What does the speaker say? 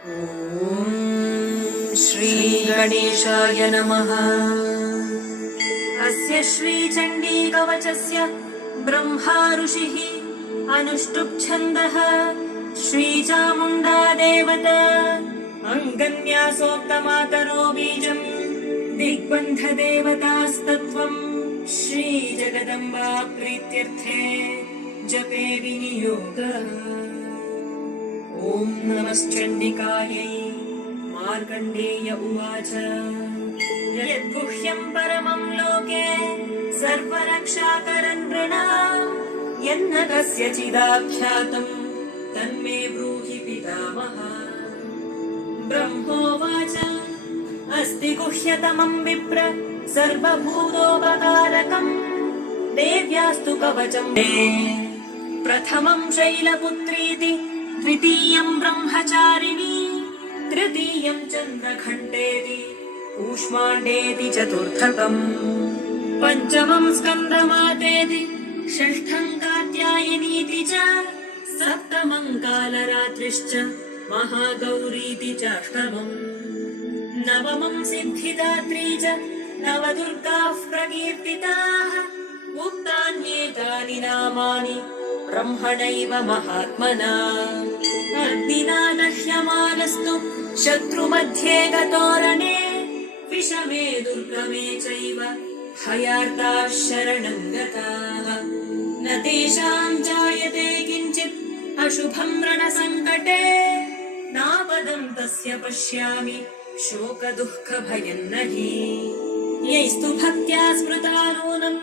ॐ श्री गणेशाय नमः। अस्य श्रीचण्डीकवचस्य ब्रह्मा ऋषिः अनुष्टुप् छन्दः श्रीचामुण्डा देवता अङ्गन्यासोक्तमातरो बीजम् दिग्बन्धदेवतास्तत्त्वम् श्रीजगदम्बा प्रीत्यर्थे जपे विनियोगः। ॐ नमश्चण्डिकायै। मार्कण्डेय उवाच यद्गुह्यम् परमम् लोके सर्वरक्षाकरन् नृणाम् यन्न कस्यचिदाख्यातम् तन्मे ब्रूहि पितामह। ब्रह्मोवाच अस्ति गुह्यतमम् विप्र सर्वभूतोपकारकम् देव्यास्तु कवचम् मे प्रथमम् शैलपुत्रीति द्वितीयम् ब्रह्मचारिणी तृतीयम् चन्द्रघण्टेति कूष्माण्डेति चतुर्थकम् पञ्चमम् स्कन्दमातेति षष्ठम् कात्यायनीति च सप्तमम् कालरात्रिश्च महागौरीति चाष्टमम् नवमम् सिद्धिदात्री च नवदुर्गाः प्रकीर्तिताः उक्तान्येतानि नामानि ब्रह्मणैव महात्मना। अग्निना दह्यमानस्तु शत्रुमध्ये गतोरणे विषमे दुर्गमे चैव हयार्ताः शरणम् गताः न तेषाम् जायते किञ्चित् अशुभम् रणसङ्कटे नापदम् तस्य पश्यामि शोकदुःखभयम् न हि। यैस्तु भक्त्या स्मृता नूनम्